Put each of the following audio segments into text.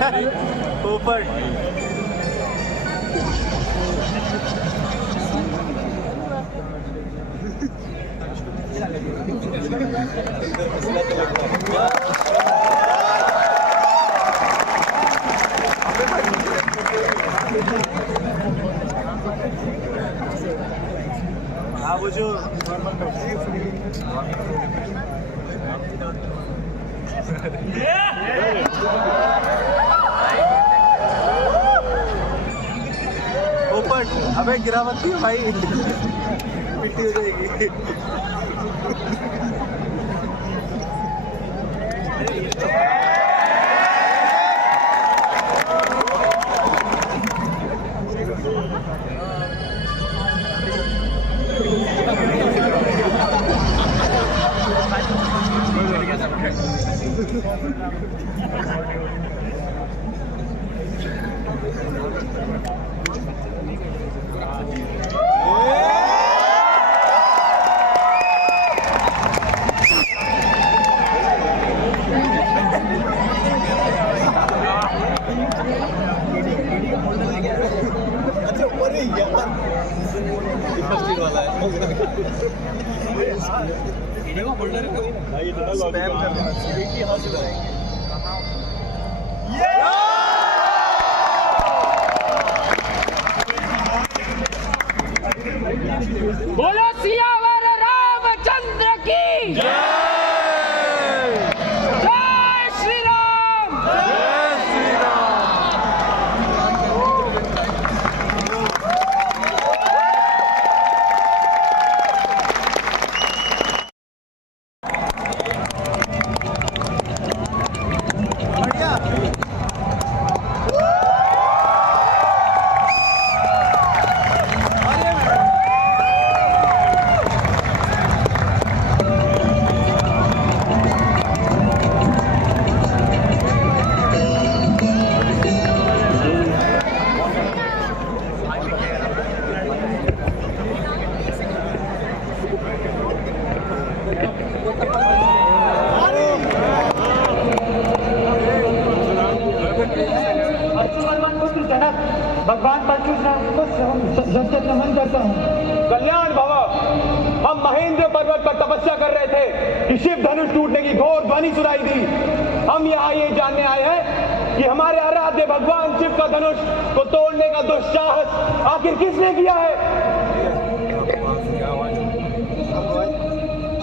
ऊपर हाँ वो जो ऊपर अबे गिरावट थी भाई मिट्टी हो जाएगी। बोलो सियावर रामचंद्र की जय, जय श्री राम, जय श्री राम। भगवान परशुराम को सत्य नमन करता हूँ। कल्याण भव। हम महेंद्र पर्वत पर तपस्या कर रहे थे कि शिव धनुष टूटने की घोर ध्वनि सुनाई दी। हम यहाँ ये जानने आए हैं कि हमारे आराध्य भगवान शिव का धनुष को तोड़ने का दुस्साहस आखिर किसने किया है?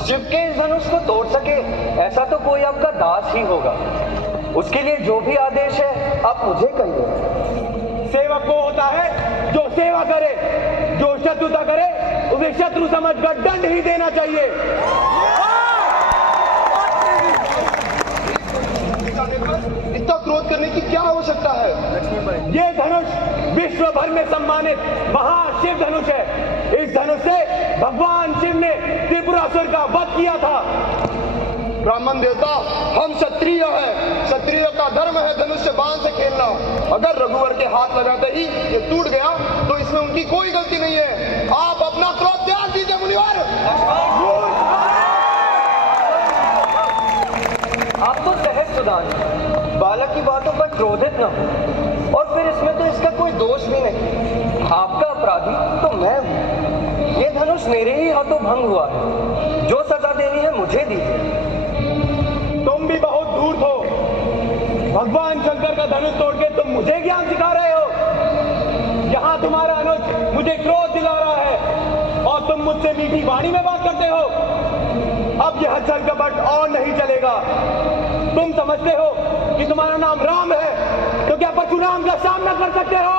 शिव के इस धनुष को तोड़ सके ऐसा तो कोई आपका दास ही होगा। उसके लिए जो भी आदेश है आप मुझे कहिए। सेवक को होता है जो सेवा करे, जो शत्रुता करे उसे शत्रु समझकर दंड ही देना चाहिए। इतना क्रोध करने की क्या आवश्यकता है? ये धनुष विश्व भर में सम्मानित महाशिव धनुष है। इस धनुष से भगवान शिव ने त्रिपुरासुर का वध किया था। ब्राह्मण देवता, हम क्षत्रिय हैं। क्षत्रिय का धर्म है धनुष से बाण से खेलना। अगर रघुवर के हाथ लगाते ही ये टूट गया तो इसमें उनकी कोई गलती नहीं है। आप अपना क्रोध त्याग दीजिए मुनिवर। आप तो सहज सुदान, बालक की बातों पर क्रोधित न हो। और फिर इसमें तो इसका कोई दोष भी नहीं। आपका अपराधी तो मैं हूँ। ये धनुष मेरे ही हाथों भंग हुआ है। जो सजा देनी है मुझे दीजिए। तुम भी बहुत दूर हो। भगवान शंकर का धनुष तोड़ के तुम मुझे ज्ञान सिखा रहे हो। यहाँ तुम्हारा अनुज मुझे क्रोध दिला रहा है और तुम मुझसे मीठी वाणी में बात करते हो। अब यह छल कपट और नहीं चलेगा। तुम समझते हो कि तुम्हारा नाम राम है तो क्या परशुराम का सामना कर सकते हो?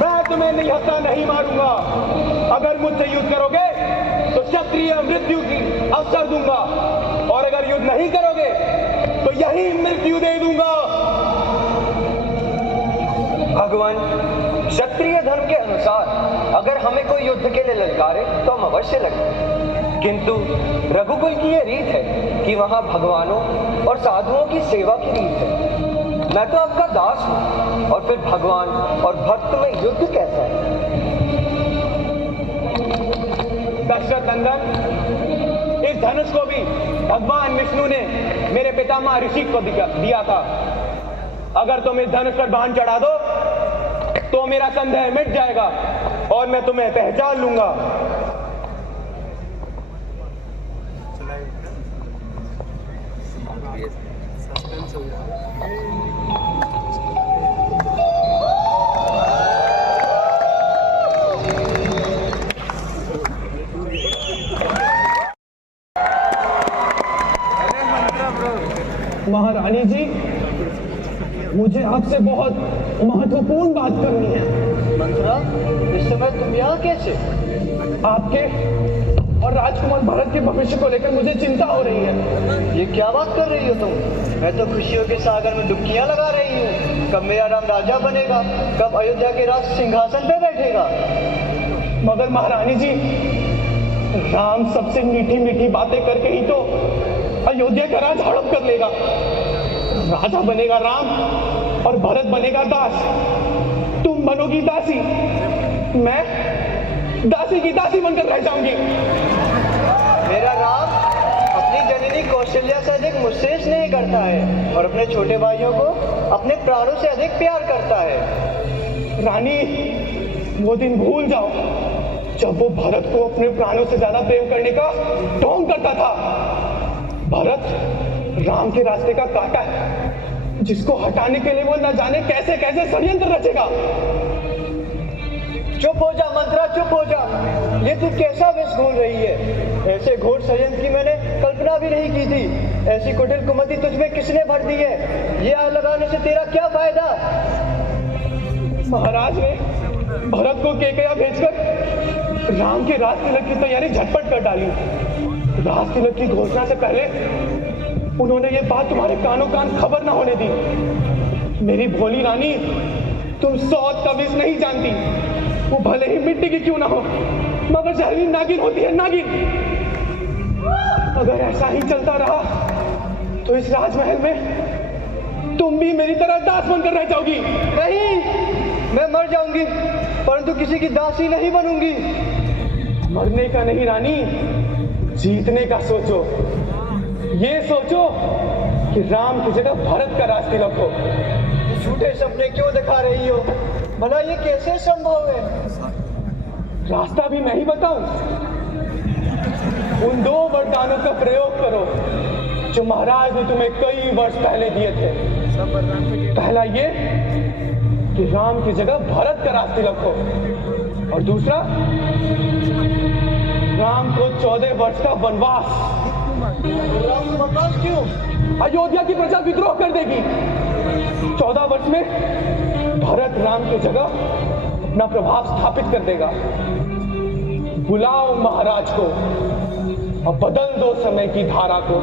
मैं तुम्हें निहत्था नहीं मारूंगा। अगर मुझसे युद्ध करोगे तो क्षत्रिय मृत्यु की अवसर दूंगा और अगर युद्ध नहीं करोगे तो यही मृत्यु दे दूंगा। भगवान, क्षत्रिय धर्म के अनुसार अगर हमें कोई युद्ध के लिए ललकारे तो हम अवश्य लगे। किंतु रघुकुल की ये रीत है कि वहां भगवानों और साधुओं की सेवा की रीत है। मैं तो आपका दास हूं और फिर भगवान और भक्त में युद्ध कैसा है? दशरथ नंदन, इस धनुष को भी भगवान विष्णु ने मेरे पितामह ऋषि को दिया था। अगर तुम इस धनुष पर बाण चढ़ा दो तो मेरा संदेह मिट जाएगा और मैं तुम्हें पहचान लूंगा। महारानी जी, मुझे आपसे बहुत महत्वपूर्ण बात करनी है। मंत्रा, इस समय तुम यहाँ कैसे? आपके और राजकुमार भरत के भविष्य को लेकर मुझे चिंता हो रही है। ये क्या बात कर रही हो तुम? मैं तो खुशियों के सागर में डुबकियां लगा रही हूँ। कब मेरा राम राजा बनेगा, कब अयोध्या के राज सिंहासन पे बैठेगा। मगर महारानी जी, राम सबसे मीठी मीठी बातें करके ही तो अयोध्या का राज हड़प कर लेगा। राजा बनेगा राम और भरत बनेगा दास। तुम बनोगी दासी, मैं दासी की दासी बनकर रह जाऊंगी। मेरा राम अपनी जननी कौशल्या से अधिक मुझसे स्नेह करता है और अपने छोटे भाइयों को अपने प्राणों से अधिक प्यार करता है। रानी, वो दिन भूल जाओ जब वो भरत को अपने प्राणों से ज्यादा प्रेम करने का ढोंग करता था। भरत राम के रास्ते का कांटा है जिसको हटाने के लिए वो न जाने कैसे कैसे षड्यंत्र रचेगा। चुप हो जा मंत्रा, चुप हो जा। ये तू कैसा विष घोल रही है? ऐसे घोर षड्यंत्र की मैंने कल्पना भी नहीं की थी। ऐसी कुटिल कुमति तुझमें किसने भर दी है? ये आग लगाने से तेरा क्या फायदा? महाराज ने भरत को केकया भेजकर राम के राज तिलक की तैयारी झटपट कर डाली। राज तिलक की घोषणा से पहले उन्होंने ये बात तुम्हारे कानों कान खबर ना होने दी। मेरी भोली रानी, तुम सौत का विष नहीं जानती। वो भले ही मिट्टी की क्यों ना हो, मगर जहरीली नागिन होती है, नागिन। अगर ऐसा ही चलता रहा तो इस राजमहल में तुम भी मेरी तरह दास बनकर रह जाओगी। नहीं, मैं मर जाऊंगी परंतु किसी की दासी नहीं बनूंगी। मरने का नहीं रानी, जीतने का सोचो। ये सोचो कि राम की जगह भरत का राज तिलक हो। झूठे सपने क्यों दिखा रही हो? भला ये कैसे संभव है? रास्ता भी मैं ही बताऊं। उन 2 वरदानों का प्रयोग करो जो महाराज ने तुम्हें कई वर्ष पहले दिए थे। पहला ये कि राम की जगह भरत का राज तिलक हो, और दूसरा राम को 14 वर्ष का वनवास। वनवास क्यों? अयोध्या की प्रजा विद्रोह कर देगी। 14 वर्ष में भरत राम की जगह अपना प्रभाव स्थापित कर देगा। बुलाओ महाराज को और बदल दो समय की धारा को।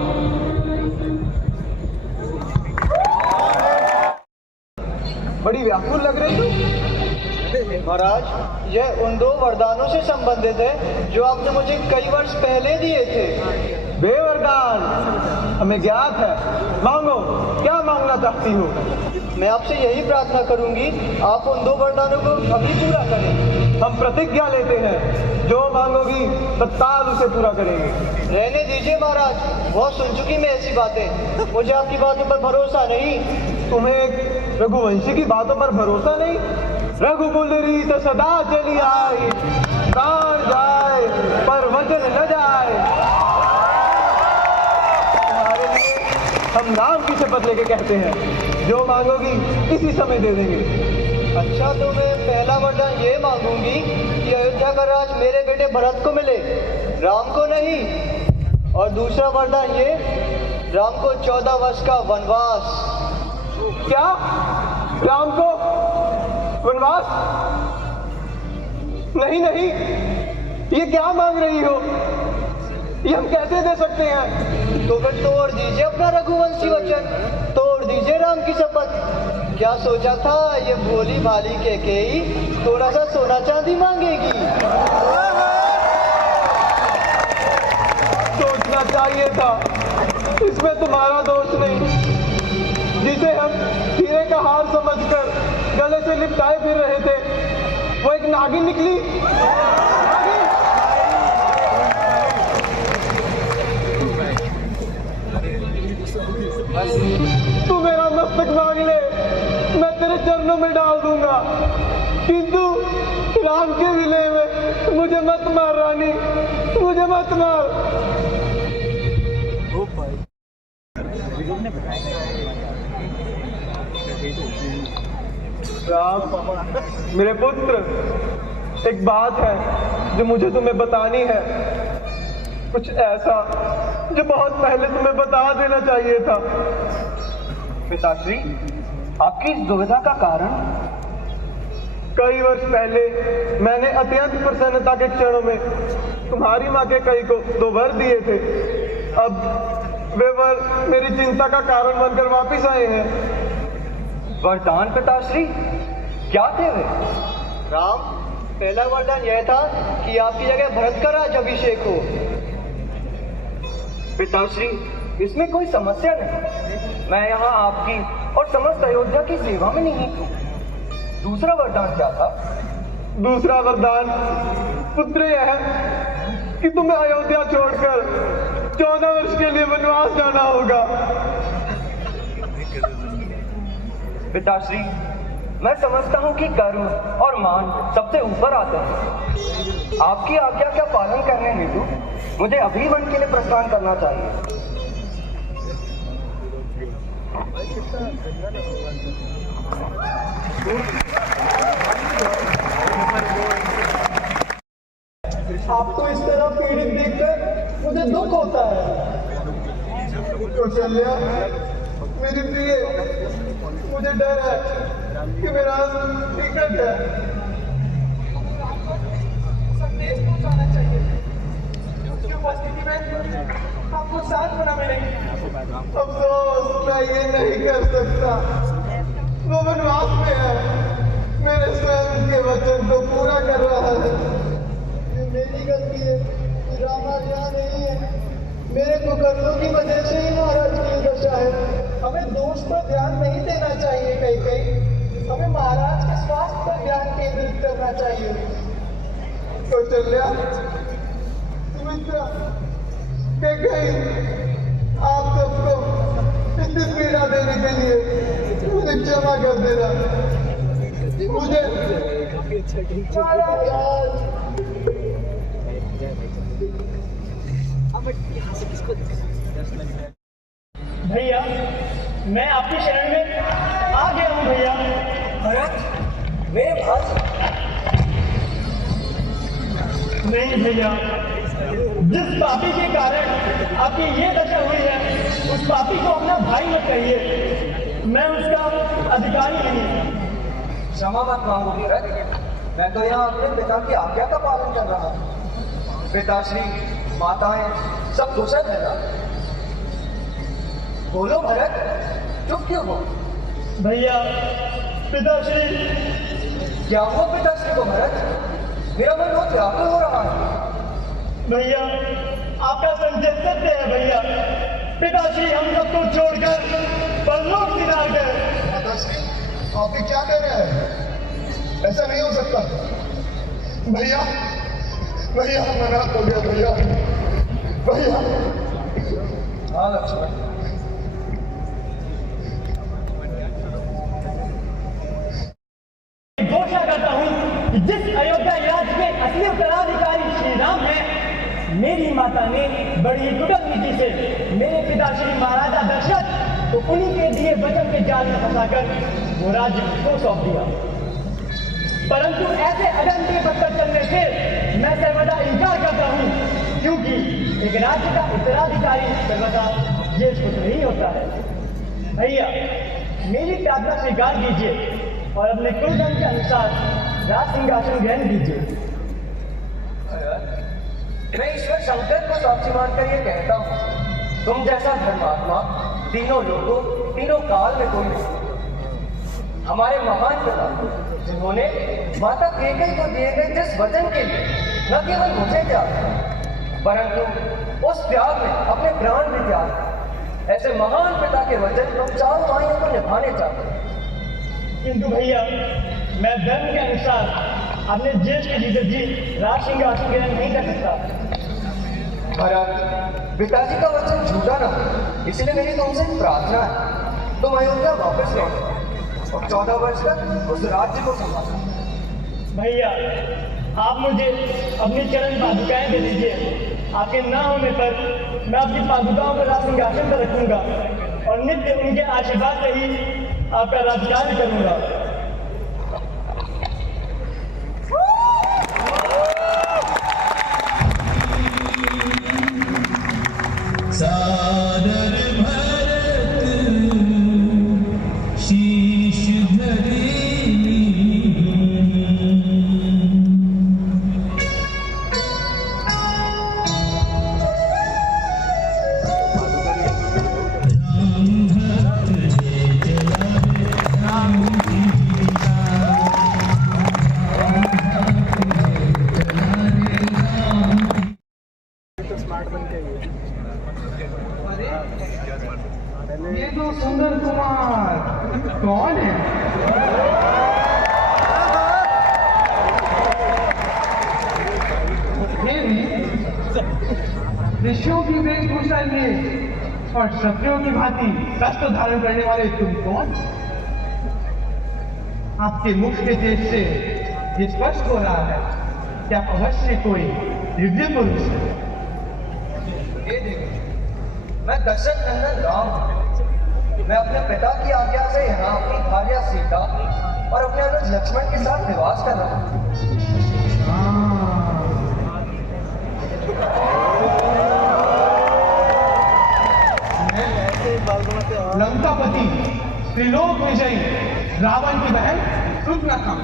बड़ी व्याकुल लग रही हो महाराज। यह उन 2 वरदानों से संबंधित है जो आपने मुझे कई वर्ष पहले दिए थे। वे वरदान हमें ज्ञात है। मांगो, क्या मांगना चाहती हो? मैं आपसे यही प्रार्थना करूंगी, आप उन 2 वरदानों को अभी पूरा करें। हम प्रतिज्ञा लेते हैं, जो मांगोगी तत्काल उसे पूरा करेंगे। रहने दीजिए महाराज, बहुत सुन चुकी मैं ऐसी बातें। मुझे आपकी बातों पर भरोसा नहीं। तुम्हें रघुवंशी की बातों पर भरोसा नहीं? रघुकुल रीत सदा चली आई, प्राण जाए पर वचन न जाए। तुम्हारे लिए हम नाम की शपथ लेके कहते हैं, जो मांगोगी इसी समय दे देंगे। अच्छा, तो मैं पहला वरदान ये मांगूंगी कि अयोध्या का राज मेरे बेटे भरत को मिले, राम को नहीं। और दूसरा वरदान ये, राम को 14 वर्ष का वनवास। क्या? राम को वनवास? नहीं नहीं, ये क्या मांग रही हो? ये हम कैसे दे सकते हैं? तो फिर तोड़ दीजिए अपना रघुवंशी वचन, तोड़ दीजिए राम की शपथ। क्या सोचा था ये भोली भाली कैकेयी थोड़ा सा सोना चांदी मांगेगी? सोचना चाहिए था, इसमें तुम्हारा दोष नहीं। जिसे हम हीरे का हार समझकर गले से लिपटाए फिर रहे थे, वो एक नागिन निकली। नागिन! तू मेरा मस्तक मांग ले, मैं तेरे चरणों में डाल दूंगा, किंतु राम के विलय में मुझे मत मार रानी, मुझे मत मार। राम मेरे पुत्र, एक बात है जो मुझे तुम्हें बतानी है, कुछ ऐसा जो बहुत पहले तुम्हें बता देना चाहिए था। पिताश्री, आपकी इस दुविधा का कारण? कई वर्ष पहले मैंने अत्यंत प्रसन्नता के क्षणों में तुम्हारी माँ के कई को 2 वर दिए थे। अब वे वर मेरी चिंता का कारण बनकर वापिस आए हैं। वरदान पिताश्री, क्या थे वे? राम, पहला वरदान यह था कि आपकी जगह भरत का राज्याभिषेक हो। पिताश्री, इसमें कोई समस्या नहीं, मैं यहाँ आपकी और समस्त अयोध्या की सेवा में नहीं हूँ। दूसरा वरदान क्या था? दूसरा वरदान पुत्र यह कि तुम्हें अयोध्या छोड़कर 14 वर्ष के लिए वनवास जाना होगा। पिताश्री, मैं समझता हूँ कि कर्म और मान सबसे ऊपर आते हैं। आपकी आज्ञा का पालन करने हेतु मुझे अभी वन के लिए प्रस्थान करना चाहिए। आपको इस तरह पीड़ित देखकर मुझे दुख होता है। कौशल्या, मेरी प्रिय, मुझे डर है कि मेरा टिकट है। संदेश पहुंचाना चाहिए, उसकी उपस्थिति में आपको सांत्वना मिलेगी। अफसोस, मैं ये नहीं कर सकता, वो वनवास में है, मेरे स्वयं के वचन को पूरा कर रहा है। मेरी गलती है कि रामा यहाँ नहीं है, मेरे कुकर्मों की वजह से ही महाराज की दशा है। हमें दोष पर ध्यान नहीं देना चाहिए, कहीं हमें महाराज के स्वास्थ्य पर ध्यान केंद्रित करना चाहिए। कौशल्या, सुमित्रा, कहीं आप सबको इतनी पीड़ा देने के लिए मुझे क्षमा कर देना। मुझे भैया, मैं आपकी शरण में आ गया हूँ भैया। भरत, मेरे भाई। नहीं भैया, जिस पापी के कारण आपकी ये दशा हुई है, उस पापी को अपना भाई मत कहिए, मैं उसका अधिकारी नहीं। क्षमा मत मांगो भरत, मैं तो यहाँ अपने पिता की आज्ञा का पालन कर रहा हूँ। पिताश्री, माताएं सब कुशल है ना? बोलो भरत, चुप क्यों हो? भैया, पिताश्री। क्या हुआ पिताश्री को भरत? मेरा मन बहुत व्याकुल हो रहा है। भैया, आपका संजय सत्य है भैया। पिताश्री हम सबको छोड़कर परलोक सिधार गए। माताश्री, आप ये क्या कह रहे हैं? ऐसा नहीं हो सकता। भैया, भैया मना हो गया भैया, भैया। हाँ लक्ष्मण, घोषणा करता हूँ कि जिस अयोध्या राज्य के असली उत्तराधिकारी श्री राम है, मेरी माता ने बड़ी कुटल नीति से मेरे पिता श्री महाराजा दशरथ को उन्हीं के दिए वचन के जाल में फंसाकर वो राज्य को सौंप दिया। परंतु ऐसे अदम के पत्थर चलने से मैं सर्वदा इनकार करता हूँ, क्योंकि एक राज्य का उत्तराधिकारी सर्वदा ज्येष्ठ पुत्र नहीं होता है। भैया, मेरी प्रार्थना स्वीकार कीजिए और अपने कुलधर्म के अनुसार राज सिंहासन ग्रहण कीजिए। मैं ईश्वर शंकर को साक्षी मानकर ये कहता हूँ, तुम जैसा धर्मात्मा तीनों लोगों, तीनों काल में कोई नहीं। हमारे महान पिता जिन्होंने माता कैकेयी को दिए गए जिस वचन के लिए न केवल मुझे त्याग परंतु उस त्याग में अपने प्राण भी त्याग, ऐसे महान पिता के वचन तुम चारों माइयों को निभाने चाहते हैं। किंतु भैया, मैं धर्म के अनुसार अपने ज्येष्ठ जी राज सिंहासन ग्रहण नहीं कर सकता। भरत, पिताजी का वचन झूठा ना हो। इसलिए मेरी तुमसे प्रार्थना है, तुम अयोध्या वापस लौटो और 14 वर्ष तक उस राज्य को संभालो। भैया, आप मुझे अपनी चरण पादुकाएं दे दीजिए। आपके ना होने पर मैं आपकी पादुकाओं पर राज सिंहासन पर रखूंगा और नित्य उनके आशीर्वाद से ही आपका राजकाज करूंगा। सादर भरत शीश धरी ये तो सुंदर कुमार कौन है? ऋषियों की वेशभूषा लिए और क्षत्रियों की भांति शस्त्र धारण करने वाले तुम कौन? आपके मुख के तेज से ये स्पष्ट हो रहा है कि आप अवश्य कोई दिव्य पुरुष है। ये देखो, मैं दशरथ नंदन राम हूं। मैं अपने पिता की आज्ञा से यहाँ अपनी भार्या सीता और अपने अनुज लक्ष्मण के साथ निवास कर रहा हूँ। लंकापति त्रिलोक विजयी रावण की बहन शूर्पणखा।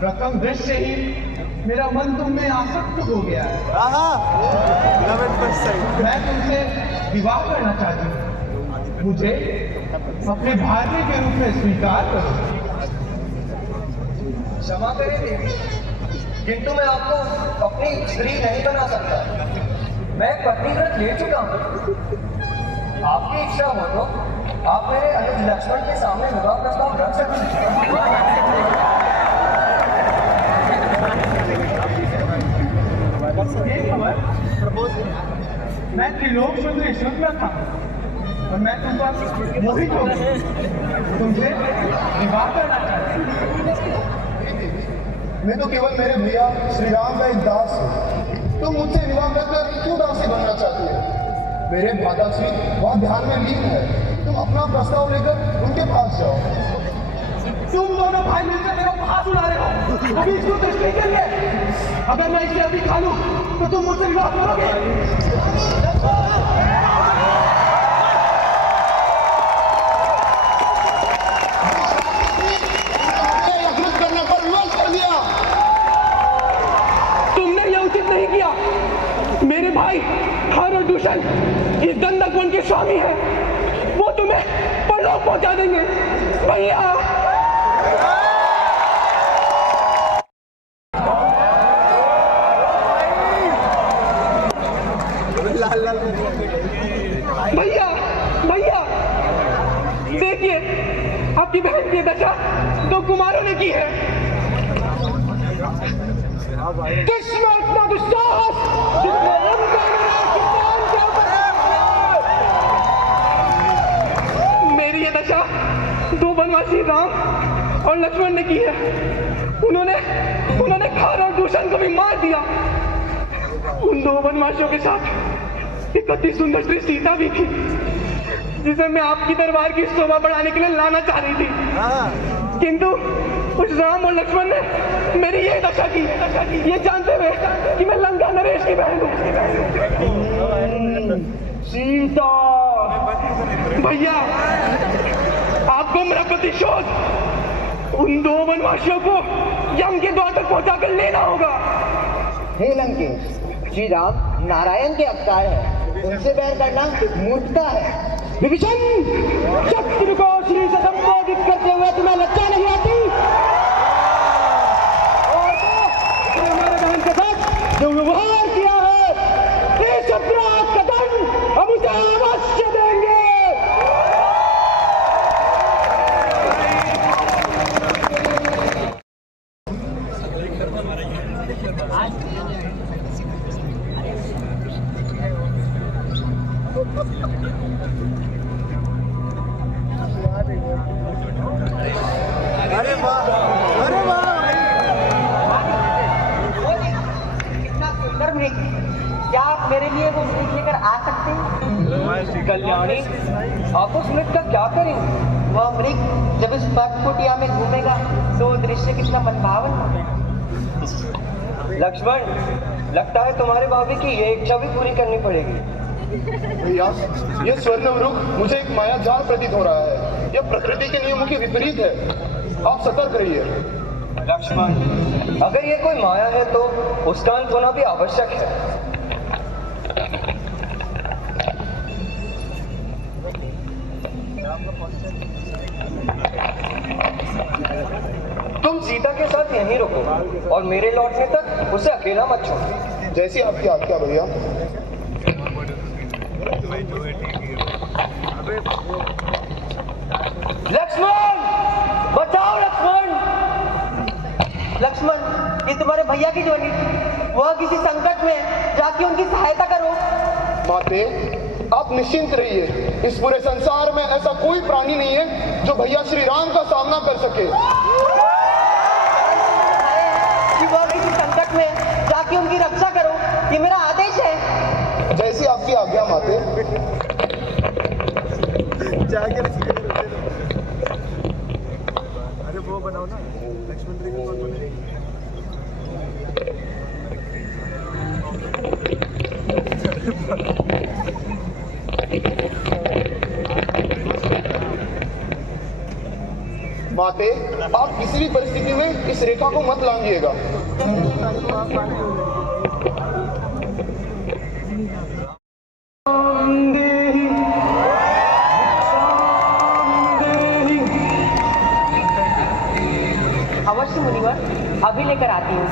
प्रथम दृश्य ही मेरा मन तुम में आसक्त हो गया है। मैं तुमसे विवाह करना चाहती हूँ। मुझे अपने भाग्य के रूप में स्वीकार करो। क्षमा करें देवी, किंतु मैं आपको अपनी स्त्री नहीं बना सकता। मैं पत्नीव्रत ले चुका हूँ। आपकी इच्छा हो तो आप मेरे अनुज लक्ष्मण के सामने विवाह प्रस्ताव रख सकते हैं। मैं त्रिलोक सुंदरी शूर्पणखा और मैं तुम पर मोहित हो गई। तुमसे विवाह करना चाहती हूँ। मैं तो केवल मेरे भैया श्री राम का एक दास हूँ। तुम मुझसे विवाह कर क्यों दासी बनना चाहती हो? मेरे माताश्री वहाँ ध्यान में लीन है। तुम अपना प्रस्ताव लेकर उनके पास जाओ। तुम दोनों भाई मिलकर मेरा उपहास उड़ा रहे हो। अभी इसको दृष्टि के लिए अगर मैं इसे अभी खा लूं तो तुम मुझसे विवाह करोगे? करने पर विवश कर दिया। तुमने यह उचित नहीं किया। मेरे भाई हर और दूषण इस गंधक वन के स्वामी है। वो तुम्हें परलोक पहुंचा देंगे। भैया भैया भैया देखिए, आपकी बहन की दशा दो कुमारों ने की है। किसमें इतना दुस्साहस जिसने उनका मेरी ये दशा दो वनवासी राम और लक्ष्मण ने की है। उन्होंने खार और दूषण को भी मार दिया। उन दो वनवासियों के साथ एक अति सुंदर स्त्री सीता भी थी, जिसे मैं आपकी दरबार की शोभा बढ़ाने के लिए लाना चाह रही थी। किंतु उस राम और लक्ष्मण ने मेरी ये दशा की, ये जानते हुए कि मैं लंका नरेश की बहन हूँ। सीता भैया, आपको मेरा प्रतिशोध उन दो वनवासियों को यम के द्वार तक पहुंचाकर लेना होगा। हे लंकेश, श्री राम नारायण के अवतार है, उनसे बैर करना मूर्खता है। विभीषण, शत्रु को श्री से संबोधित करते हुए तुम्हें लज्जा नहीं आती? और तो हमारे बहन के साथ जो व्यवहार किया है, इस अपराध का दंड हम उसे अवश्य देंगे। रानी, आप उस मृग का क्या करेंगे? वह मृग जब इस पर्वत कुटिया में घूमेगा तो वो दृश्य कितना मनभावन होगा। लक्ष्मण, लगता है तुम्हारे भाभी की ये इच्छा भी पूरी करनी पड़ेगी। भैया, ये स्वर्ण वृक्ष मुझे एक माया जाल प्रतीत हो रहा है। यह प्रकृति के नियमों के विपरीत है। आप सतर्क रहिए। लक्ष्मण, अगर ये कोई माया है तो उसका अंत होना भी आवश्यक है। तुम सीता के साथ यहीं रुको और मेरे लौटने तक उसे अकेला मत छोड़ो। जैसी आपकी आज्ञा भैया। लक्ष्मण, बचाओ लक्ष्मण! लक्ष्मण, ये तुम्हारे भैया की जोड़ी, वह किसी संकट में जाके उनकी सहायता करो। माते, आप निश्चिंत रहिए। इस पूरे संसार में ऐसा कोई प्राणी नहीं है जो भैया श्री राम का सामना कर सके। कि वह किसी संकट में जाके उनकी रक्षा करो, ये मेरा आदेश है। जैसी आपकी आज्ञा माते। अरे वो बनाओ ना, लक्ष्मण जी को कौन बनाएगा? माते, आप किसी भी परिस्थिति में इस रेखा को मत लांघिएगा। अवश्य मुनिवर, अभी लेकर आती हूँ।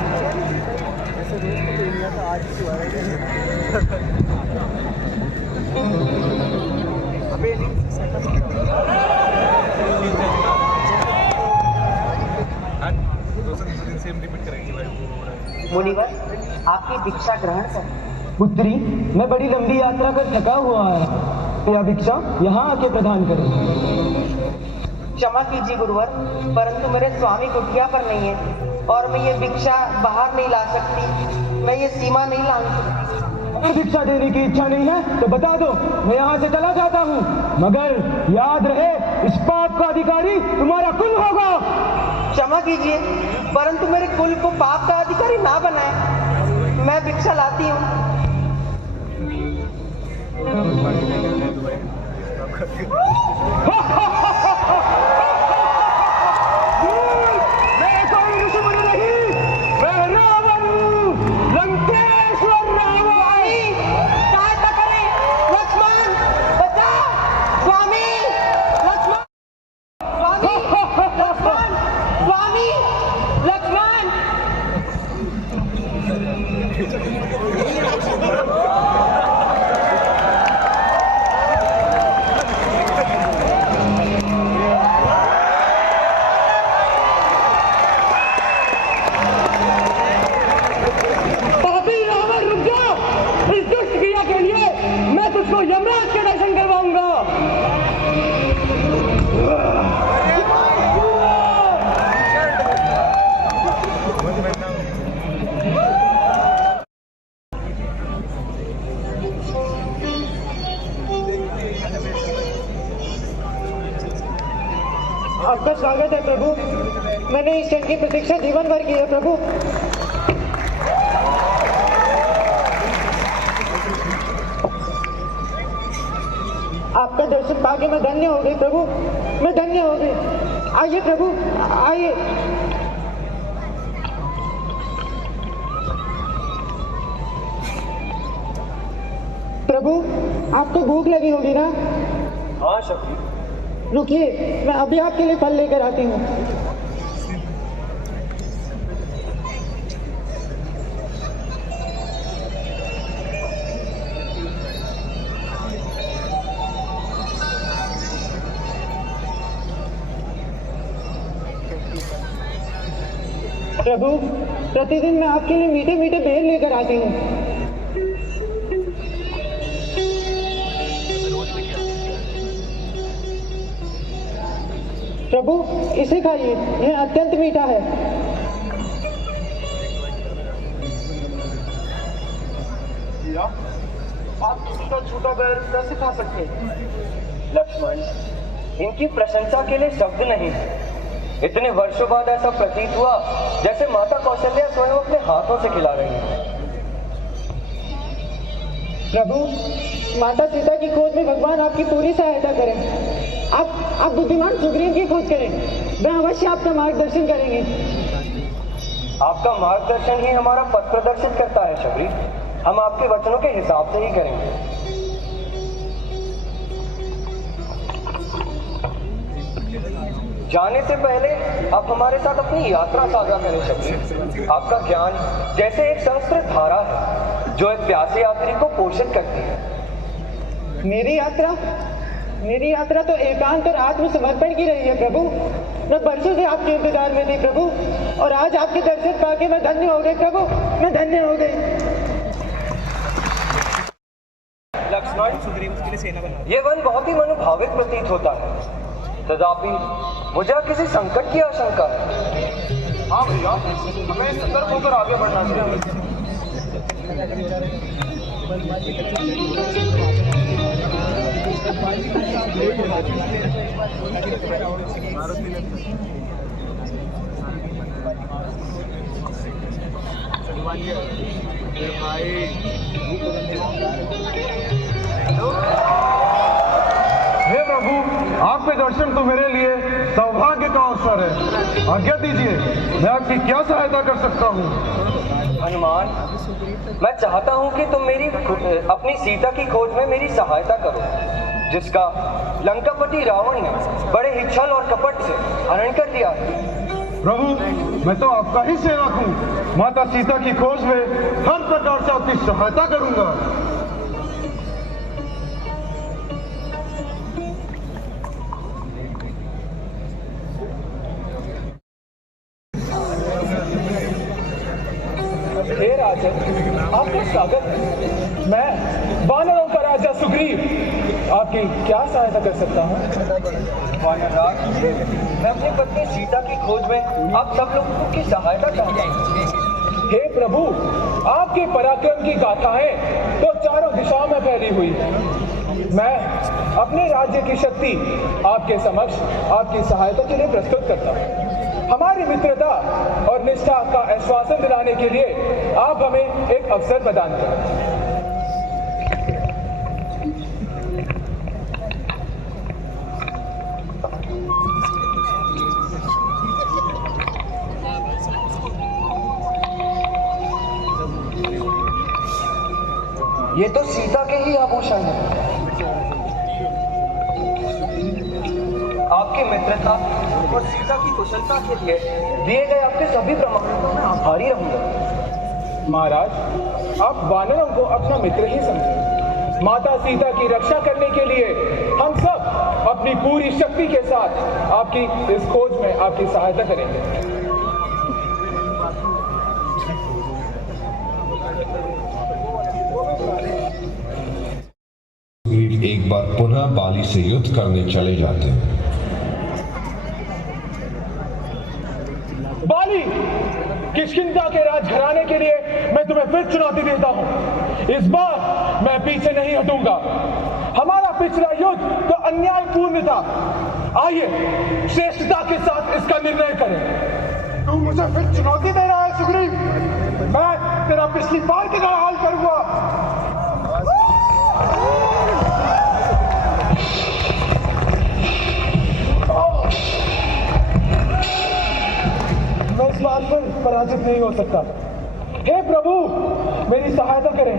मुनिवर, आपकी भिक्षा ग्रहण कर। पुत्री, मैं बड़ी लंबी यात्रा कर थका हुआ है, यह भिक्षा यहाँ आके प्रदान करें। क्षमा कीजिए गुरुवर, परंतु मेरे स्वामी कुटिया पर नहीं है और मैं ये भिक्षा बाहर नहीं ला सकती। मैं ये सीमा नहीं लांघ सकती। अगर भिक्षा देने की इच्छा नहीं है तो बता दो, मैं यहाँ से चला जाता हूँ। मगर याद रहे, इस पाप का अधिकारी तुम्हारा कुल होगा। क्षमा कीजिए, परंतु मेरे कुल को पाप का अधिकारी ना बनाए। मैं भिक्षा लाती हूँ। मैं कोई दुश्मन नहीं, मैं रावण हूँ, लंकेश्वर रावण। सहायता करें, लक्ष्मण बचाओ, स्वामी लक्ष्मण, स्वामी लक्ष्मण, स्वामी लक्ष्मण। यमराज के दर्शन करवाऊंगा। आपका स्वागत है प्रभु। मैंने इस क्षण की प्रतीक्षा जीवन भर की है प्रभु। आपका दर्शन पाके मैं धन्य हो गई प्रभु, मैं धन्य हो गई। आइए प्रभु, आइए। प्रभु, आपको भूख लगी होगी ना? हाँ शक्ति। रुकिए, मैं अभी आपके लिए फल लेकर आती हूँ। प्रभु, प्रतिदिन मैं आपके लिए मीठे मीठे बेर लेकर आती हूँ। प्रभु, इसे खाइए, यह अत्यंत मीठा है। आप किसी का झूठा बैर कैसे खा सकते हैं? लक्ष्मण, इनकी प्रशंसा के लिए शब्द नहीं। इतने वर्षों बाद ऐसा प्रतीत हुआ जैसे माता कौशल्या स्वयं अपने हाथों से खिला रही है। प्रभु, माता सीता की खोज में भगवान आपकी पूरी सहायता करें। आप बुद्धिमान सुग्रीव की खोज करें। मैं अवश्य आपका मार्गदर्शन करेंगे। आपका मार्गदर्शन ही हमारा पथ प्रदर्शित करता है शबरी। हम आपके वचनों के हिसाब से ही करेंगे। जाने से पहले आप हमारे साथ अपनी यात्रा साझा करें शबरी। आपका ज्ञान जैसे एक संस्कृत धारा है जो एक प्यासे यात्री को पोषित करती है। मेरी यात्रा तो एकांत और आत्मसमर्पण की रही है प्रभु। मैं बरसों से आपके इंतजार में थी प्रभु, और आज आपके दर्शन पाके मैं धन्य हो गई प्रभु, मैं धन्य हो गई। लक्ष्मण, ये वन बहुत ही मनोभावित प्रतीत होता है, तथापि मुझे किसी संकट की आशंका है। हाँ भैया, हमें सतर्क होकर आगे बढ़ना चाहिए। हे प्रभु, आपके दर्शन तो मेरे लिए सौभाग्य का अवसर है। आज्ञा दीजिए, मैं आपकी क्या सहायता कर सकता हूँ? हनुमान, मैं चाहता हूँ कि तुम मेरी अपनी सीता की खोज में मेरी सहायता करो, जिसका लंकापति रावण ने बड़े ही छल और कपट से हरण कर दिया। प्रभु, मैं तो आपका ही सेवक हूँ। माता सीता की खोज में हर प्रकार से आपकी सहायता करूंगा। हे राजन, आपका स्वागत है। मैं वानरों का राजा सुग्रीव आपकी क्या सहायता कर सकता हूँ? वानरराज, मैं अपनी पत्नी सीता की खोज में आप सब लोगों की सहायता चाहता हूँ। हे प्रभु, आपके पराक्रम की गाथाएं तो चारों दिशाओं में फैली हुई है। मैं अपने राज्य की शक्ति आपके समक्ष आपकी सहायता के लिए प्रस्तुत करता हूँ। हमारी मित्रता और निष्ठा का आश्वासन दिलाने के लिए आप हमें एक अवसर प्रदान करें। ये तो सीता के ही आभूषण है। आपकी मित्रता और सीता की कुशलता के लिए दिए गए आपके सभी प्रमाणों को मैं आभारी रहूंगा। महाराज, आप वानरों को अपना मित्र ही समझें। माता सीता की रक्षा करने के लिए हम सब अपनी पूरी शक्ति के साथ आपकी इस खोज में आपकी सहायता करेंगे। एक बार पुनः बाली से युद्ध करने चले जाते हैं। बाली, किष्किंधा के राजघराने के लिए मैं तुम्हें फिर चुनौती देता हूं। इस बार मैं पीछे नहीं हटूंगा। हमारा पिछला युद्ध तो अन्यायपूर्ण था। आइए श्रेष्ठता के साथ इसका निर्णय करें। तू मुझे फिर चुनौती दे रहा है सुग्रीव? मैं तेरा पिछली बार की तरह हाल करूंगा। मैं इस बात पर पराजित नहीं हो सकता। हे प्रभु, मेरी सहायता करें।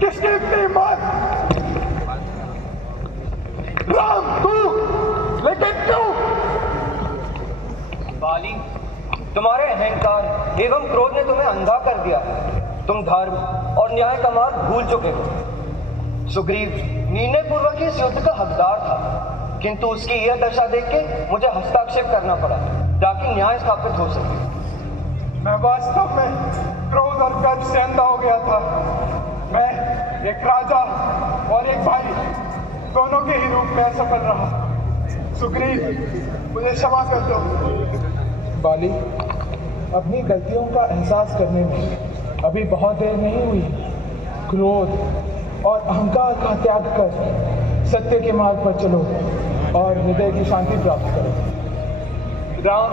किसकी मत? राम, तू लेकिन क्यों? बाली, तुम्हारे अहंकार एवं क्रोध ने तुम्हें अंधा कर दिया। तुम धर्म और न्याय का मार्ग भूल चुके हो। सुग्रीव निर्णय पूर्वक इस युद्ध का हकदार था, किंतु उसकी यह दशा देख के मुझे हस्ताक्षेप करना पड़ा ताकि न्याय स्थापित हो सके। मैं वास्तव में क्रोध और गर्व से अंधा हो गया था। मैं एक राजा और एक भाई दोनों के ही रूप में असफल रहा। सुग्रीव, मुझे क्षमा कर दो। बाली, अपनी गलतियों का एहसास करने में अभी बहुत देर नहीं हुई। क्रोध और अहंकार का त्याग कर सत्य के मार्ग पर चलो और हृदय की शांति प्राप्त करो। राम,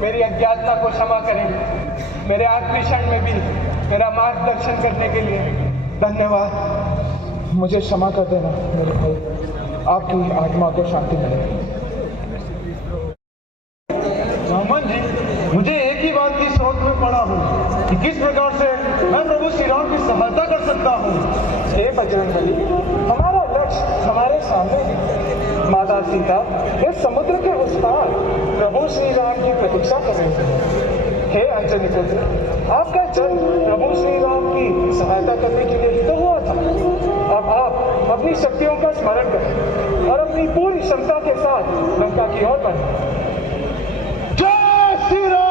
मेरी अज्ञानता को क्षमा करें। मेरे आखिरी क्षण में भी मेरा मार्गदर्शन करने के लिए धन्यवाद। मुझे क्षमा कर देना मेरे भाई, आपकी आत्मा को शांति मिलेगी। रामन जी, मुझे एक ही बात की सोच में पड़ा हूँ कि किस प्रकार से मैं प्रभु श्री राम की सहायता कर सकता हूँ। हे बजरंगबली, हमारा लक्ष्य हमारे सामने है। माता सीता इस समुद्र के उस पार प्रभु श्री राम की प्रतीक्षा कर रहे हैं। हे अंजनी पुत्र, आपका जन्म प्रभु श्री राम की सहायता करने के लिए ही तो हुआ था। अब आप अपनी शक्तियों का स्मरण करें और अपनी पूरी क्षमता के साथ लंका की ओर बढ़ें। जय श्री राम!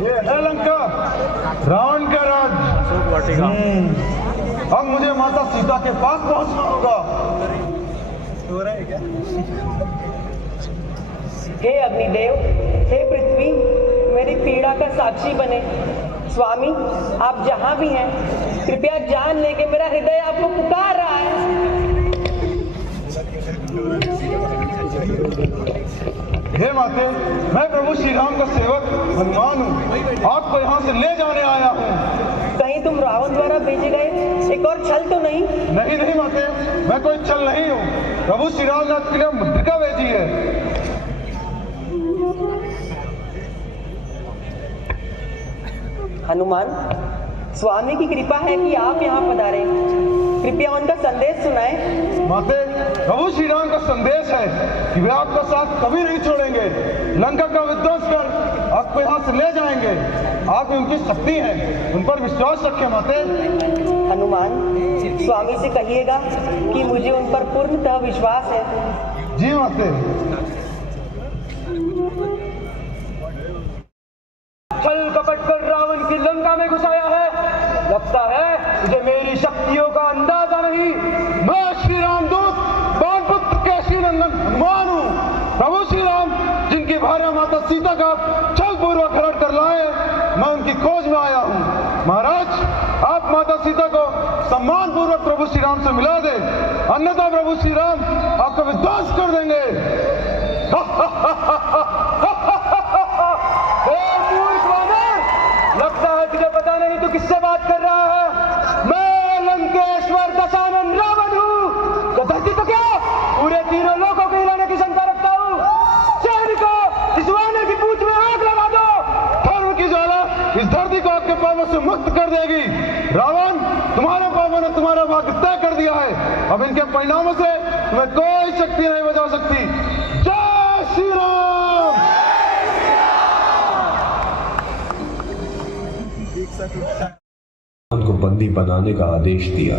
ये है लंका, रावण का राज। अब मुझे माता सीता के पास पहुंचना होगा। हे अग्निदेव, हे पृथ्वी, मेरी पीड़ा का साक्षी बने। स्वामी, आप जहां भी हैं, कृपया जान लें कि मेरा हृदय आपको पुकार रहा है। हे माते, मैं प्रभु श्री राम का सेवक हनुमान हूँ। आपको यहाँ से ले जाने आया हूँ। कहीं तुम रावण द्वारा भेजे गए एक और छल तो नहीं? नहीं नहीं माते, मैं कोई छल नहीं हूँ। प्रभु श्री राम ने आपके लिए मुद्रिका भेजी है। हनुमान, स्वामी की कृपा है कि आप यहाँ पधारे। कृपया उनका संदेश सुनाएं। माते, प्रभु श्री राम का संदेश है कि वे आपका साथ कभी नहीं छोड़ेंगे। लंका का विध्वंस कर आपको यहाँ से ले जाएंगे। आप उनकी शक्ति है, उन पर विश्वास रखें माते। हनुमान, स्वामी से कहिएगा कि मुझे उन पर पूर्णतः विश्वास है। जी माते। छल कपट कर रावण की लंका में घुसाया है। लगता है मुझे मेरी शक्तियों का अंदाजा नहीं। मैं श्री राम दूत पवनपुत्र केशी नंदन हनुमान हूँ। प्रभु श्री राम जिनकी भार्या माता सीता का छल पूर्वक हरण कर लाए, मैं उनकी खोज में आया हूँ। महाराज, आप माता सीता को सम्मान पूर्वक प्रभु श्री राम से मिला दे, अन्यथा प्रभु श्री राम आपका विध्वंस कर देंगे। लगता है तुझे पता नहीं तू किससे बात कर रहा है। मैं लंकेश्वर दशानन रावण हूँ। तो धरती तो क्या, पूरे तीनों लोगों को हिलाने की क्षमता रखता हूँ। सैनिकों, इस वानर की पूंछ में आग लगा दो। धर्म की ज्वाला इस धरती को आपके पापों से मुक्त कर देगी। रावण, तुम्हारे पापों ने तुम्हारा भाग्य तय कर दिया है। अब इनके परिणामों से तुम्हें कोई शक्ति नहीं बचा सकती। जय श्री राम! को बंदी बनाने का आदेश दिया,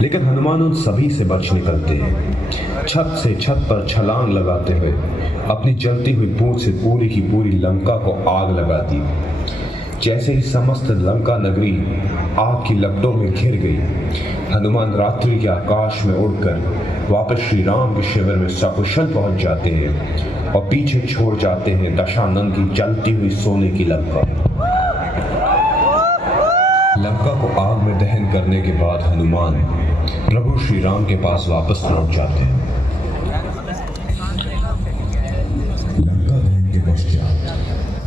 लेकिन हनुमान उन सभी से बच निकलते हैं। छत से छत पर छलांग लगाते हुए अपनी जलती हुई पूंछ से पूरी की पूरी लंका को आग लगा दी। जैसे ही समस्त लंका नगरी आग की लपटों में घिर गई, हनुमान रात्रि के आकाश में उड़कर वापस श्री राम के शिविर में सकुशल पहुंच जाते हैं और पीछे छोड़ जाते हैं दशानन की जलती हुई सोने की लंका। लंका को आग में दहन करने के बाद हनुमान प्रभु श्री राम के पास वापस लौट जाते हैं। लंका दहन के पश्चात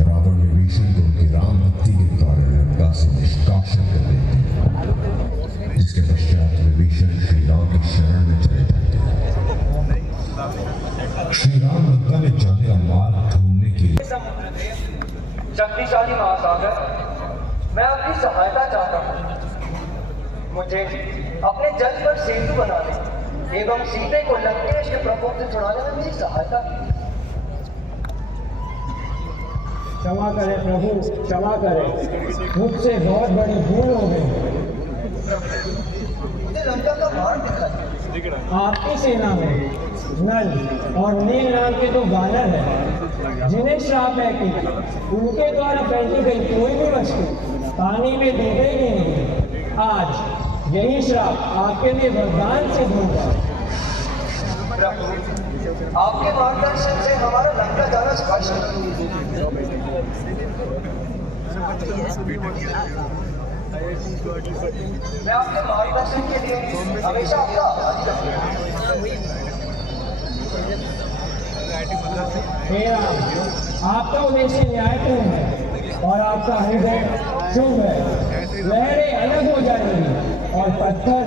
रावण विभीषण को उनकी राम भक्ति के कारण लंका से निष्कासित कर देते हैं, जिसके पश्चात विभीषण श्री राम की शरण में चले जाते हैं। श्री राम लंका में जाने का मार्ग ढूंढने के लिए शक्तिशाली महासागर, मैं आपकी सहायता चाहता हूँ। मुझे अपने जल पर सेतु बनाने एवं सीते को लंकेश के प्रकोप से छुड़ाने में मेरी सहायता कीजिए। क्षमा करें प्रभु, क्षमा करें, मुझसे बहुत बड़ी भूल हो गई। मुझे लंका का मार्ग दिखाइए। आपकी सेना में नल और नील नाम के दो वानर हैं, जिन्हें श्राप है कि उनके द्वारा फेंकी गई कोई भी वस्तु पानी में डूबेगी नहीं। आज यही श्राप आपके लिए वरदान सिद्ध होगा। आपके मार्गदर्शन से हमारा लंका जाना स्पष्ट है। मैं आपके मार्गदर्शन के लिए हमेशा आपका आभारी रहूंगा। हे राम, आपका उद्देश्य न्यायपूर्ण है और आपका हृदय शुभ है। लहरें अलग हो जाएंगी और पत्थर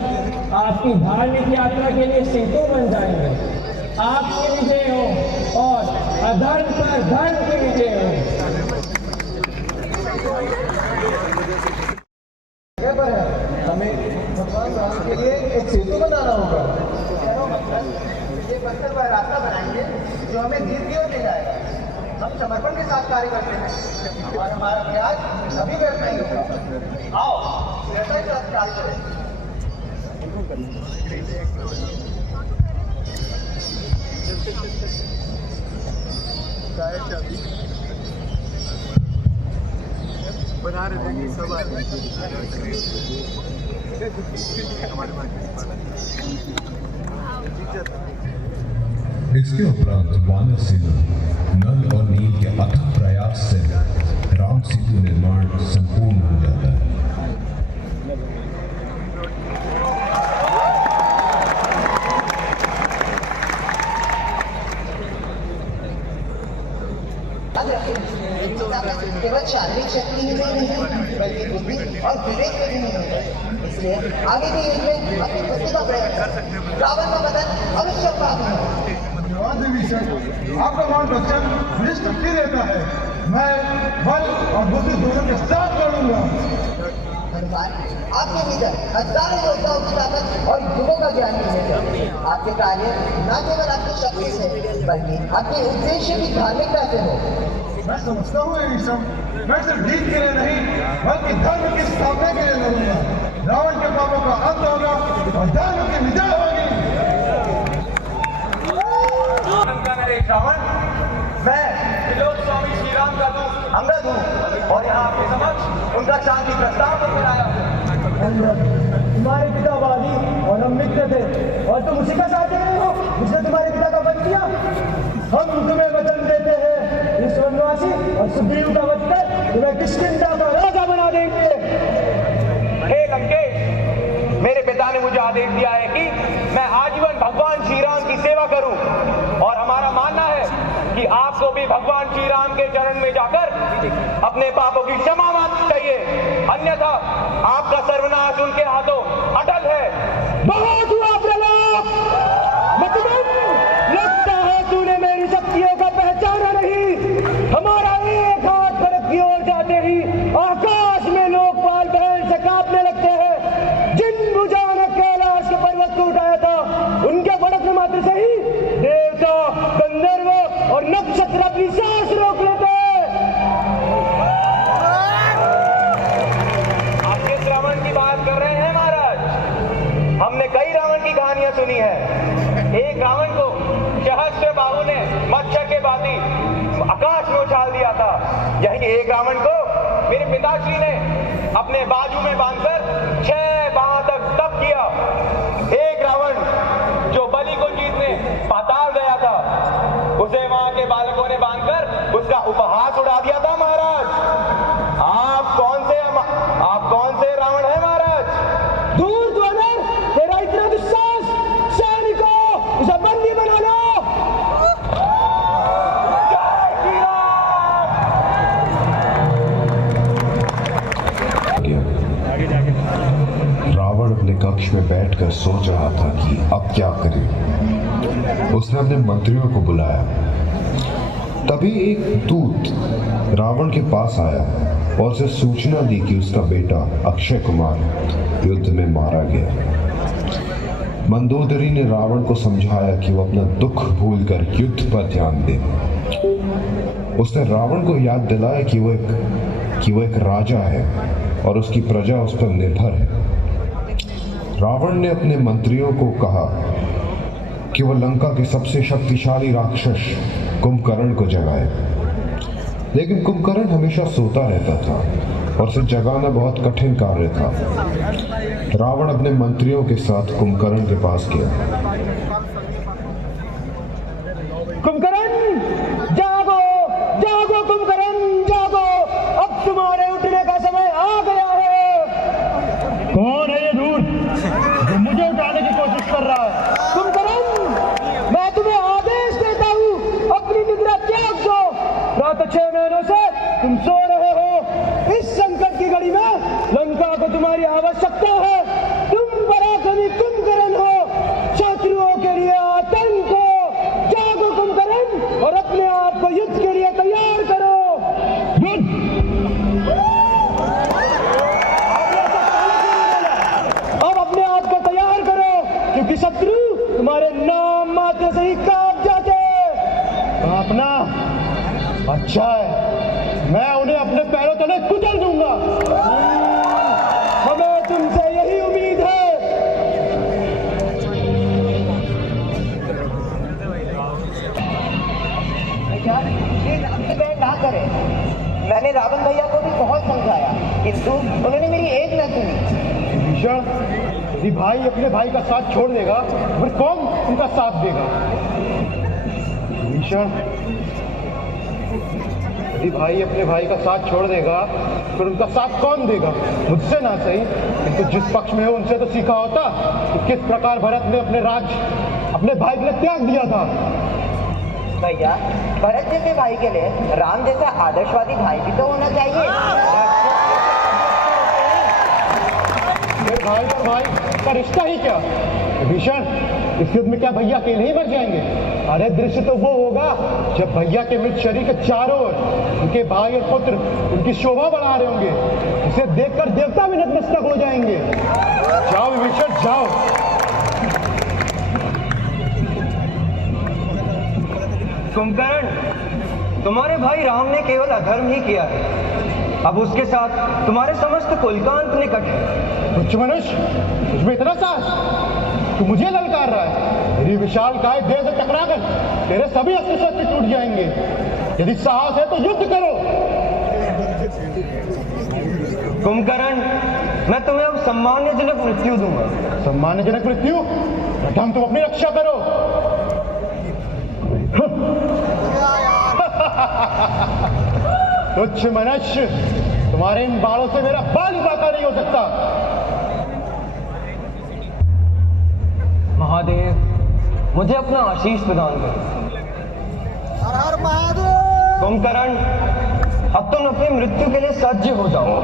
आपकी धार्मिक यात्रा के लिए सेतु बन जाएंगे। आपकी विजय हो और अधर्म पर धर्म की विजय हो। पर है, हमें भगवान राम के लिए एक सेतु बनाना होगा। ये पत्थर पर रास्ता बनाएंगे जो हमें जीत की ओर ले जाएगा। हम समर्पण के साथ कार्य करते हैं और हमारा प्रयास कभी व्यर्थ नहीं होगा। आओ ऐसा ही कार्य करें। बना रहे थे सब इसके उपरांत वानर सेना नल और नील के अथक प्रयास से राम सेतु निर्माण संपूर्ण हो जाता है। केवल शारीरिक शक्ति ही नहीं बल्कि बुद्धि और विवेक में भी नहीं है। इसलिए आगे के युग में अपनी बुद्धि का प्रयोग करें। रावण का वतन अवश्य प्राप्त हो। आपका मार्गदर्शन मुझे शक्ति देता है। मैं बल और बुद्धि दोनों के साथ लड़ूंगा। आपके भीतर हजारों योद्धाओं की ताकत और युगों का ज्ञान मिलेगा। आपके कार्य न केवल आपकी शक्ति से बल्कि आपके उद्देश्य की धार्मिकता से हो। मैं समझता हूँ ये सब मैं सिर्फ जीत के लिए नहीं बल्कि धर्म की स्थापना के लिए लड़ूंगा। रावण के पापों का अंत होगा और धर्म की विजय होगी। रावण, मैं त्रिलोक स्वामी श्री राम का दूत अंगद हूँ और यहाँ आपके समक्ष उनका शांति प्रस्ताव लेकर आया हूँ। तुम्हारे पिता वाली और हम मित्र थे और तुम उसी का साथ दे रहे हो जिसने तुम्हारे पिता का वध किया। हम तुम्हें वचन देते हैं इस वनवासी और सुग्रीव का वध कर तुम्हें किष्किंधा का राजा बना देंगे। हे लंकेश, मेरे पिता ने मुझे आदेश दिया है कि मैं आजीवन भगवान श्री राम की सेवा करूं और हमारा मानना है कि आपको भी भगवान श्री राम के चरण में जाकर अपने पापों की क्षमा मांगनी चाहिए, अन्यथा आपका सर्वनाश उनके हाथों अटल है। बहुत हुआ प्रलाप, लगता है तूने मेरी शक्तियों का पहचाना नहीं। हमारा एक हाथ खड़क की ओर जाते ही आकाश में लोकपाल बहन से कांपने लगते हैं। जिन भुजाओं ने कैलाश के पर्वत को उठाया था उनके भड़कने मात्र से ही देवता, गंधर्व और नक्षत्र अपनी सांस रोक लेते हैं। आप किस रावण की बात कर रहे हैं महाराज? हमने कई रावण की कहानियां सुनी है। एक रावण को सहस्त्र बाहु ने मच्छर के भांति आकाश में उछाल दिया था। यही एक रावण को मेरे पिताश्री ने अपने बाजू में बांधकर 6 माह तक तप किया। एक रावण जो बलि को जीतने पाताल गया था, उसे वहां के बालकों ने बांधकर उसका उपहास उड़ा दिया था महाराज। आप कौन से रावण है महाराज? दूर द्वार, तेरा इतना दुस्साहस, सैनिकों उसे बंदी बना लो। रावण अपने कक्ष में बैठकर सोच रहा था कि अब क्या करे। उसने अपने मंत्रियों को बुलाया। तभी एक दूत रावण के पास आया और उसे सूचना दी कि उसका बेटा अक्षय कुमार युद्ध में मारा गया। मंदोदरी ने रावण को समझाया कि वो अपना दुख भूलकर युद्ध पर ध्यान दे। उसने रावण को याद दिलाया कि वो एक राजा है और उसकी प्रजा उस पर निर्भर है। रावण ने अपने मंत्रियों को कहा कि वह लंका के सबसे शक्तिशाली राक्षस कुंभकर्ण को जगाए। लेकिन कुंभकर्ण हमेशा सोता रहता था और उसे जगाना बहुत कठिन कार्य था। रावण अपने मंत्रियों के साथ कुंभकर्ण के पास गया। कुंभकर्ण जागो, जागो कुंभकर्ण जागो, अब तुम्हारे उठने का समय आ गया है। कौन है ये धूर्त जो मुझे उठाने की कोशिश कर रहा है? कुंभकर्ण, मैं तुम्हें आदेश देता हूँ, अपनी निद्रा त्याग दो। रात 6 महीनों से तुम सो रहे हो। इस संकट की घड़ी में लंका को तुम्हारी आवश्यकता है। तुम पराक्रमी कुंभकर्ण हो, शत्रुओं के लिए आतंक हो। जागो कुंभकर्ण और अपने आप को युद्ध के लिए तैयार करो। युद्ध! अब अपने आप को तैयार करो, क्योंकि शत्रु तुम्हारे नाम मात्र से ही कांप जाते। अपना अच्छा है, मैं उन्हें अपने पैरों तले कुचल दूंगा। हमें तुमसे यही उम्मीद है। ना करे। मैंने रावण भैया को भी बहुत समझाया, किंतु उन्होंने मेरी एक न सुनी। भीषण, यदि भाई अपने भाई का साथ छोड़ देगा फिर कौन उनका साथ देगा? भीषण, यदि भाई अपने भाई का साथ छोड़ देगा फिर उनका साथ कौन देगा? मुझसे ना सही, किंतु जिस पक्ष में हो उनसे तो सीखा होता कि किस प्रकार भरत ने अपने राज्य अपने भाई के लिए त्याग दिया था। भैया, भरत जैसे भाई के लिए राम जैसा आदर्शवादी भाई भी तो होना चाहिए। फिर भाई और भाई का रिश्ता ही क्या? भीषण, इस युद्ध में क्या भैया अकेले ही मर जाएंगे? अरे दृश्य तो वो होगा जब भैया के मृत शरीर के चारों ओर उनके भाई और पुत्र उनकी शोभा बढ़ा रहे होंगे। इसे देखकर देवता भी नतमस्तक हो जाएंगे। जाओ विभीषण, जाओ। कुंभकर्ण, तुम्हारे भाई राम ने केवल अधर्म ही किया है, अब उसके साथ तुम्हारे समस्त कुल का अंत निकट है। तुच्छ मनुष्य, तुझमें इतना साहस? तू मुझे ललकार रहा है? मेरी विशाल काय देह से टकराकर तेरे सभी अस्त्र शस्त्र टूट जाएंगे। यदि साहस है तो युद्ध करो। कुंभकर्ण, मैं तुम्हें अब सम्मानजनक मृत्यु दूंगा। सम्मानजनक मृत्यु? प्रथम तुम अपनी रक्षा करो। तुच्छ मनुष्य, तुम्हारे इन बालों से मेरा बाल ही बाका नहीं हो सकता। महादेव, मुझे अपना आशीष प्रदान करो। कुंभकर्ण, अब तुम अपनी मृत्यु के लिए सज्ज हो जाओ।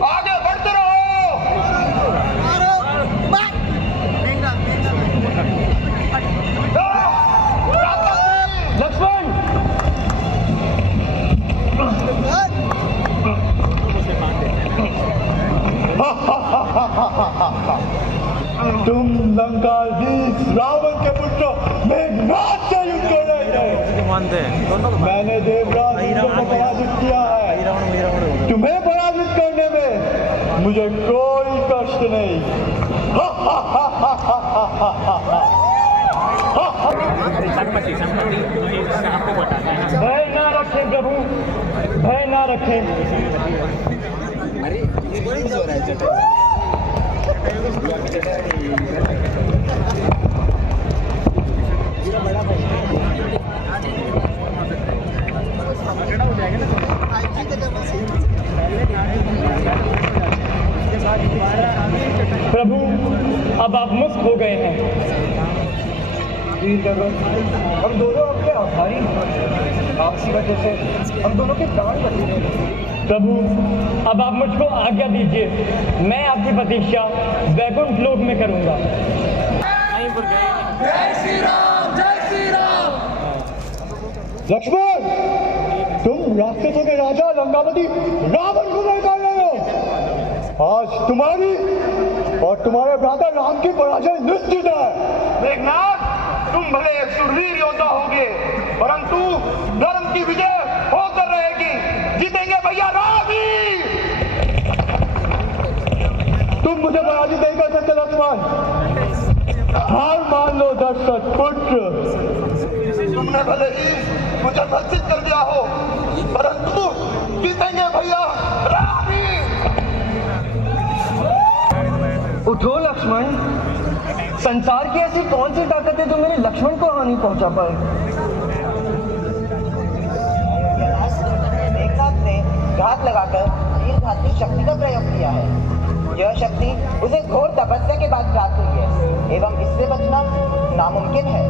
आगे बढ़ते रहो। लक्ष्मण, तुम लंकाधीश रावण के पुत्र मेघनाद से युद्ध कर रहे थे। मैंने देवराज इंद्र को पराजित किया है। तुम्हें पराजित करने में मुझे कोई कष्ट नहीं। भय ना रखें प्रभु, भय ना रखें। प्रभु, अब आप मुक्त हो गए हैं। हम दोनों आपके आभारी हैं। आपकी वजह से हम दोनों के प्राण बचे। प्रभु, अब आप मुझको आज्ञा दीजिए, मैं आपकी प्रतीक्षा वैकुंठ लोक में करूंगा। जय श्री राम, जय श्री राम। लक्ष्मण, तुम राक्षसों के राजा लंकापति रावण को निकाल रहे हो। आज तुम्हारी और तुम्हारे भ्राता राम की पराजय निश्चित है। मेघनाद, तुम भले एक शूरवीर योद्धा होगे, परंतु धर्म की विजय होकर रहेगी। जीतेंगे भैया मुझे पराजित नहीं कर सकते लक्ष्मण। हार मान लो दशरथ पुत्र। तुमने भले ही मुझे भर्सित कर दिया हो, परंतु जीतेंगे भैया। उठो लक्ष्मण, संसार की ऐसी कौन सी ताकत है जो मेरे लक्ष्मण को हानि पहुंचा पाए? मेघनाथ ने घात लगाकर तीर घातनी शक्ति का प्रयोग किया है। यह शक्ति उसे घोर तपस्या के बाद प्राप्त हुई है एवं इससे बचना नामुमकिन है।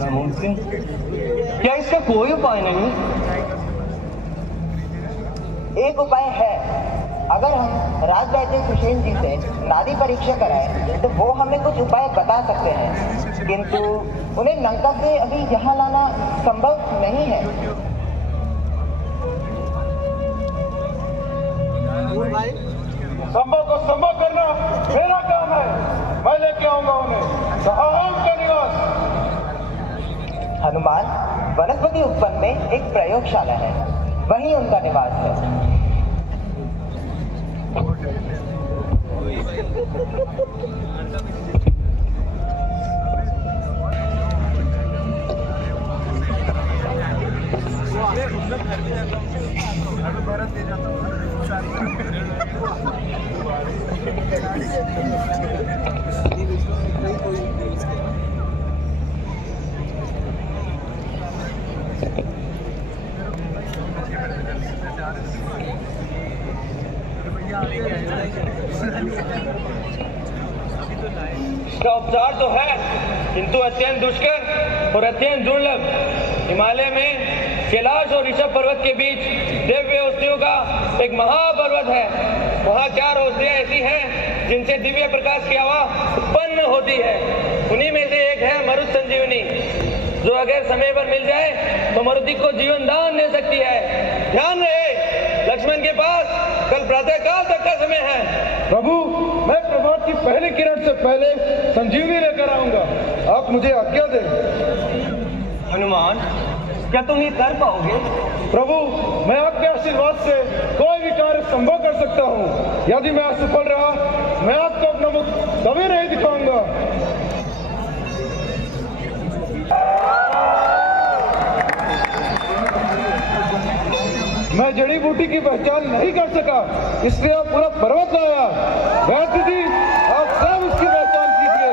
नामुमकिन? क्या इसका कोई उपाय नहीं? एक उपाय है। अगर हम राजवैद्य सुषेण जी से नाड़ी परीक्षा कराएं तो वो हमें कुछ उपाय बता सकते हैं, किंतु उन्हें लंका से अभी यहाँ लाना संभव नहीं है। संभव को संभव करना मेरा काम है। मैं लेके आऊंगा उन्हें सहायम का निवास। हनुमान, वनस्पति उपवन में एक प्रयोगशाला है, वहीं उनका निवास है। इसका उपचार तो है, किंतु अत्यंत दुष्कर और अत्यंत दुर्लभ। हिमालय में कैलाश और ऋषभ पर्वत के बीच दिव्य औषधियों का एक महापर्वत है। वहाँ 4 औषधियाँ ऐसी हैं जिनसे दिव्य प्रकाश की हवा उत्पन्न होती है। उन्हीं में से एक है मरुत संजीवनी, जो अगर समय पर मिल जाए तो मरुति को जीवन दान दे सकती है। ध्यान रहे, लक्ष्मण के पास कल प्रातः काल तक का समय है। प्रभु, मैं प्रभात की पहली किरण से पहले संजीवनी लेकर आऊंगा। आप मुझे आज्ञा दें। हनुमान, क्या तुम ये कर पाओगे? प्रभु, मैं आपके आशीर्वाद से कोई भी कार्य संभव कर सकता हूँ। यदि मैं असफल रहा, मैं आपको अपना मुख कभी नहीं दिखाऊंगा। मैं जड़ी बूटी की पहचान नहीं कर सका, इसलिए आप पूरा पर्वत लाया। वैद्य जी, आप सब उसकी पहचान कीजिए।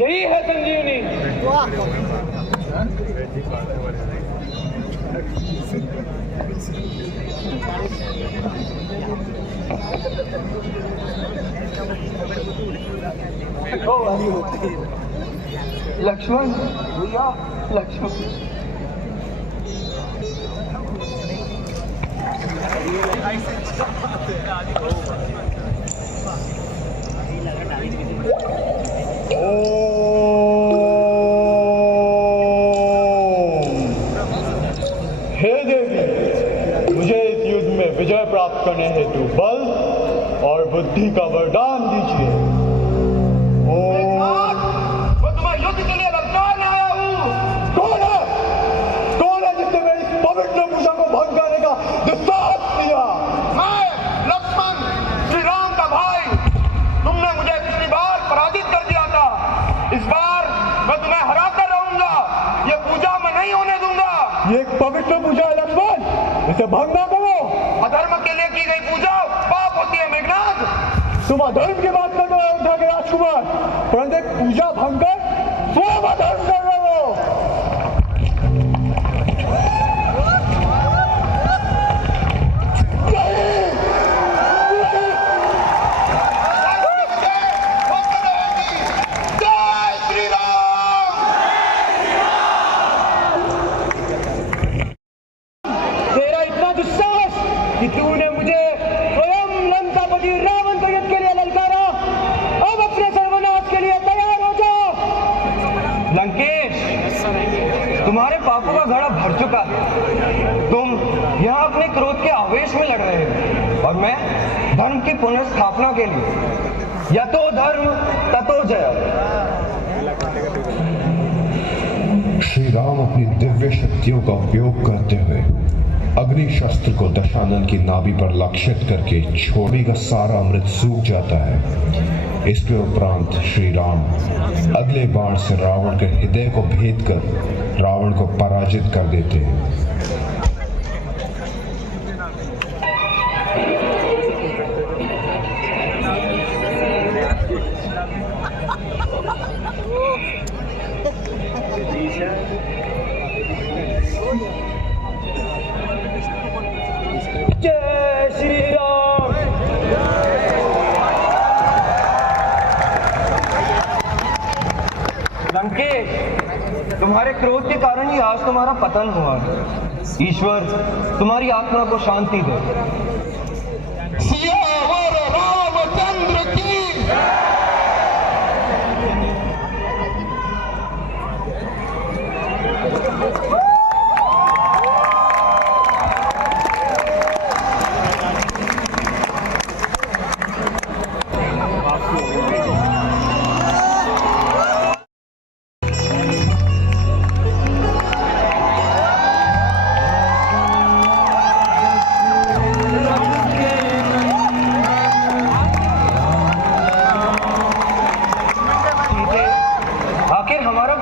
यही है संजीवनी। लक्ष्मण भैया, लक्ष्मण। हे देवी, मुझे इस युद्ध में विजय प्राप्त करने हेतु बल और बुद्धि का वरदान दीजिए। मैं तुम्हें युद्ध के लिए ललकारने आया हूँ। कौन है? कौन है जिसने मेरी पवित्र पूजा को भंग करने का दुस्साहस किया? मैं लक्ष्मण, श्री राम का भाई। तुमने मुझे पिछली बार पराजित कर दिया था। इस बार मैं तुम्हें हरा कर रहूंगा। ये पूजा मैं नहीं होने दूंगा। ये एक पवित्र पूजा है लक्ष्मण, इसे भंग ना करो। अधर्म के लिए की गई पूजा पाप होती है मेघनाथ। तुम अधर्म की बात कर रहे हो अयोध्या के राजकुमार, परंतु एक पूजा भंग कर स्वयं अधर्म कर रहे हो। जय श्री राम। तेरा इतना दुस्साहस कि तूने मुझे स्वयं लंकापति रावण को युद्ध के लिए ललकारा। अब अपने सर्वनाश के लिए तैयार हो जाओ। लंकेश, तुम्हारे पापों का घड़ा भर चुका है। तुम यहाँ अपने क्रोध के आवेश में लड़ रहे हो और मैं धर्म की पुनर्स्थापना के लिए। यतो धर्म ततो जय। श्री श्री राम अपनी दिव्य शक्तियों का उपयोग करते हुए अग्नि शस्त्र को दशानन की नाभि पर लक्षित करके छोड़ी का सारा अमृत सूख जाता है। इसके उपरांत श्री राम अगले बाण से रावण के हृदय को भेद कर रावण को पराजित कर देते हैं। जय श्री राम। लंकेश, तुम्हारे क्रोध के कारण ही आज तुम्हारा पतन हुआ। ईश्वर तुम्हारी आत्मा को शांति दे। सियावर रामचंद्र की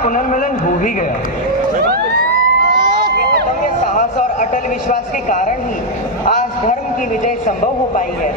पुनर्मिलन हो ही गया। अदम्य साहस और अटल विश्वास के कारण ही आज धर्म की विजय संभव हो पाई है।